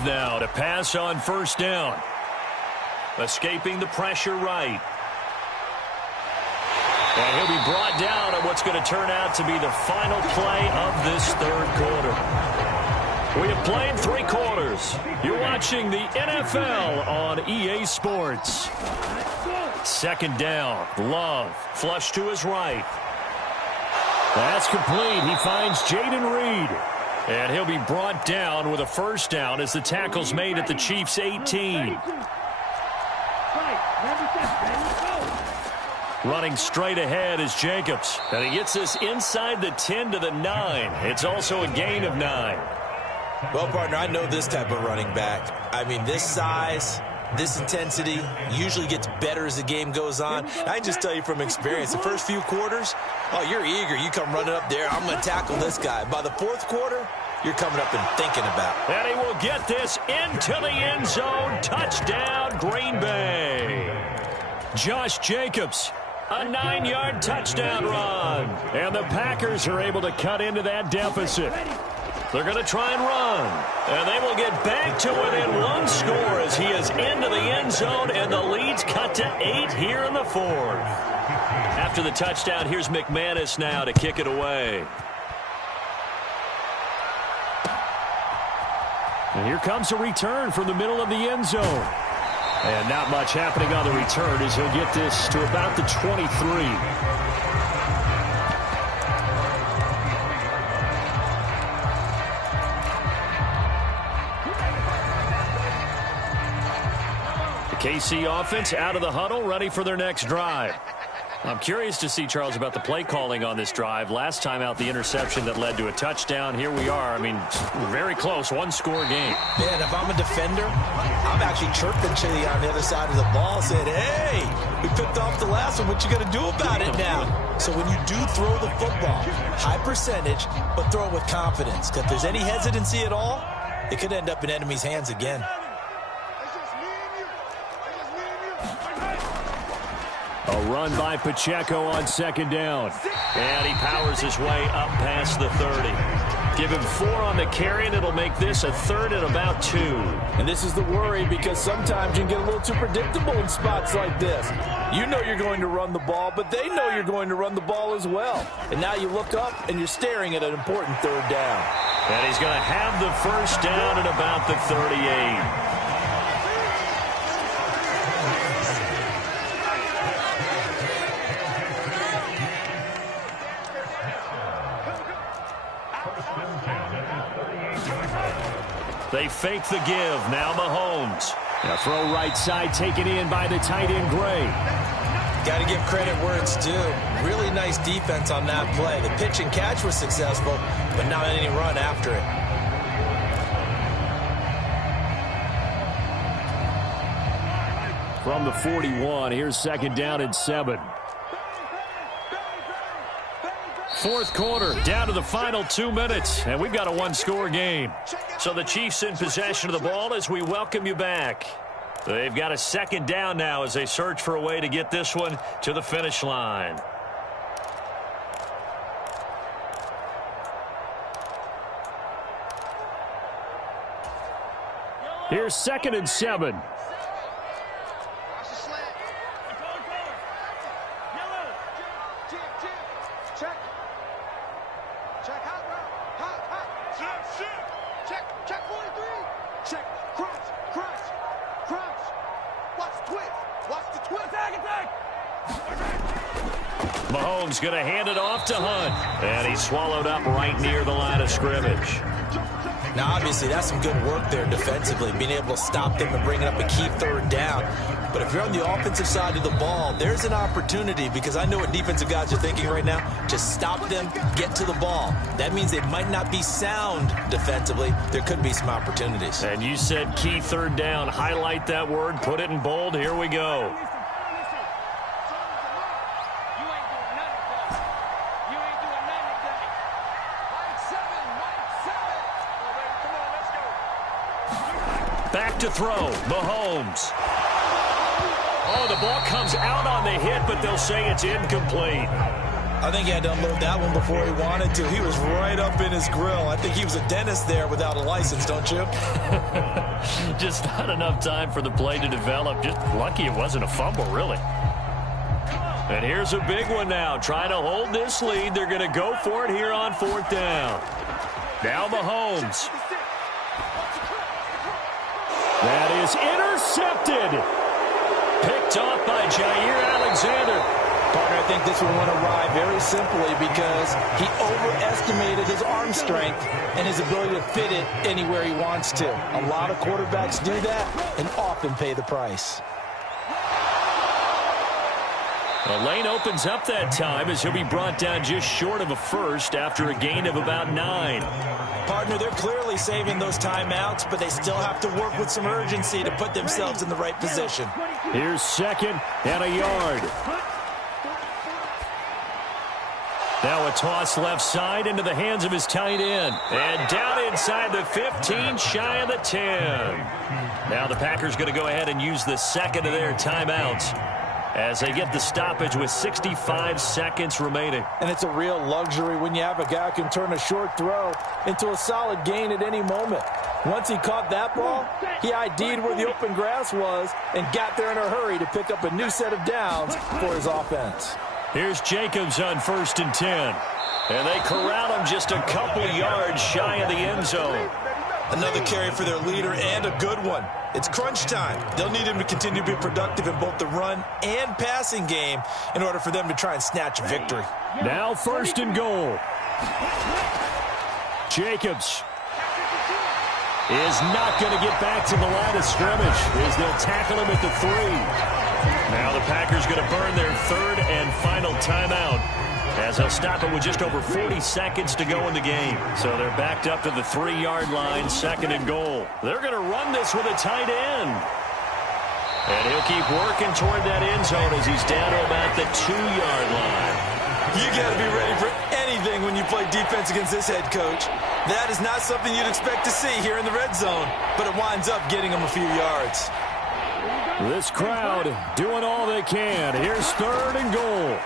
have now to pass on first down. Escaping the pressure right. And he'll be brought down on what's going to turn out to be the final play of this third quarter. We have played 3 quarters. You're watching the NFL on EA Sports. Second down. Love. Flush to his right. That's complete. He finds Jaden Reed. And he'll be brought down with a first down as the tackle's made at the Chiefs' 18. Running straight ahead is Jacobs. And he gets this inside the 10 to the 9. It's also a gain of 9. Well, partner, I know this type of running back. I mean, this size, this intensity usually gets better as the game goes on. I can just tell you from experience, the first few quarters, oh, you're eager. You come running up there, I'm going to tackle this guy. By the fourth quarter, you're coming up and thinking about it. And he will get this into the end zone. Touchdown, Green Bay. Josh Jacobs, a 9-yard touchdown run. And the Packers are able to cut into that deficit. They're going to try and run. And they will get back to within 1 score as he is into the end zone, and the lead's cut to 8 here in the fourth. After the touchdown, here's McManus now to kick it away. And here comes a return from the middle of the end zone. And not much happening on the return as he'll get this to about the 23. KC offense out of the huddle, ready for their next drive. I'm curious to see, Charles, about the play calling on this drive. Last time out, the interception that led to a touchdown. Here we are. I mean, very close, 1-score game. Man, if I'm a defender, I'm actually chirping Chili on the other side of the ball, saying, hey, we picked off the last one. What you going to do about it now? So when you do throw the football, high percentage, but throw it with confidence. Because if there's any hesitancy at all, it could end up in enemy's hands again. A run by Pacheco on second down. And he powers his way up past the 30. Give him 4 on the carry, and it'll make this a third and about 2. And this is the worry, because sometimes you can get a little too predictable in spots like this. You know you're going to run the ball, but they know you're going to run the ball as well. And now you look up, and you're staring at an important third down. And he's going to have the first down at about the 38. They fake the give. Now Mahomes. A throw right side taken in by the tight end Gray. Got to give credit where it's due. Really nice defense on that play. The pitch and catch was successful, but not any run after it. From the 41, here's second down and 7. Fourth quarter, down to the final 2 minutes, and we've got a 1-score game. So the Chiefs in possession of the ball as we welcome you back. They've got a second down now as they search for a way to get this one to the finish line. Here's second and 7. Mahomes going to hand it off to Hunt. And he's swallowed up right near the line of scrimmage. Now, obviously, that's some good work there defensively, being able to stop them and bringing up a key third down. But if you're on the offensive side of the ball, there's an opportunity, because I know what defensive guys are thinking right now. Just stop them, get to the ball. That means they might not be sound defensively. There could be some opportunities. And you said key third down. Highlight that word. Put it in bold. Here we go. Back to throw. Mahomes. Oh, the ball comes out on the hit, but they'll say it's incomplete. I think he had to unload that one before he wanted to. He was right up in his grill. I think he was a dentist there without a license, don't you? Just not enough time for the play to develop. Just lucky it wasn't a fumble, really. And here's a big one now. Trying to hold this lead. They're going to go for it here on 4th down. Now Mahomes. That is intercepted. Picked off by Jair Alexander. Partner, I think this one went awry very simply because he overestimated his arm strength and his ability to fit it anywhere he wants to. A lot of quarterbacks do that and often pay the price. The lane opens up that time as he'll be brought down just short of a first after a gain of about 9. Partner, they're clearly saving those timeouts, but they still have to work with some urgency to put themselves in the right position. Here's 2nd and a yard. Now a toss left side into the hands of his tight end. And down inside the 15, shy of the 10. Now the Packers going to go ahead and use the 2nd of their timeouts as they get the stoppage with 65 seconds remaining. And it's a real luxury when you have a guy who can turn a short throw into a solid gain at any moment. Once he caught that ball, he ID'd where the open grass was and got there in a hurry to pick up a new set of downs for his offense. Here's Jacobs on 1st and 10. And they corral him just a couple yards shy of the end zone. Another carry for their leader and a good one. It's crunch time. They'll need him to continue to be productive in both the run and passing game in order for them to try and snatch a victory. Now 1st and goal. Jacobs is not going to get back to the line of scrimmage as they'll tackle him at the 3. Now the Packers going to burn their 3rd and final timeout as they'll stop it with just over 40 seconds to go in the game. So they're backed up to the 3-yard line, 2nd and goal. They're going to run this with a tight end. And he'll keep working toward that end zone as he's down to about the 2-yard line. You got to be ready for anything when you play defense against this head coach. That is not something you'd expect to see here in the red zone, but it winds up getting him a few yards. This crowd doing all they can. Here's 3rd and goal.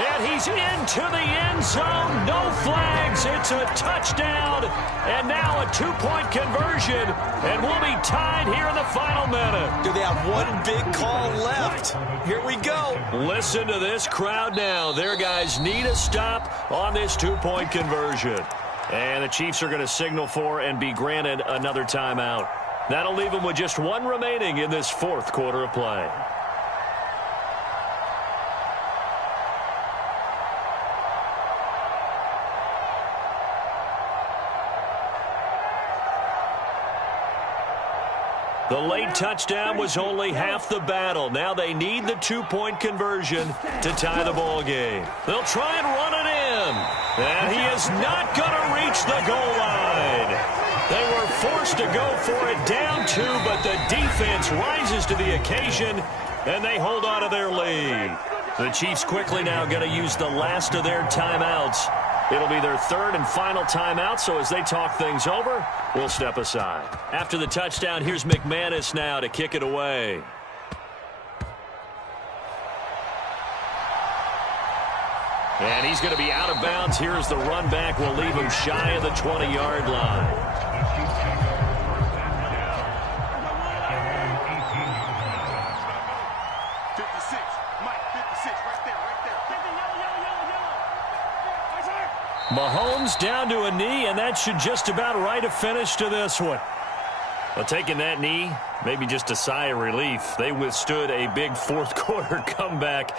And he's into the end zone. No flags. It's a touchdown. And now a 2-point conversion. And we'll be tied here in the final minute. Do they have one big call left? Here we go. Listen to this crowd now. Their guys need a stop on this 2-point conversion. And the Chiefs are going to signal for and be granted another timeout. That'll leave them with just 1 remaining in this 4th quarter of play. The late touchdown was only half the battle. Now they need the 2-point conversion to tie the ball game. They'll try and run it in. And he is not going to reach the goal line. They were forced to go for it down 2, but the defense rises to the occasion, and they hold on to their lead. The Chiefs quickly now going to use the last of their timeouts. It'll be their 3rd and final timeout, so as they talk things over, we'll step aside. After the touchdown, here's McManus now to kick it away. And he's going to be out of bounds. Here's the run back. Will leave him shy of the 20-yard line. Mahomes down to a knee, and that should just about write a finish to this one. Well, taking that knee, maybe just a sigh of relief. They withstood a big 4th quarter comeback.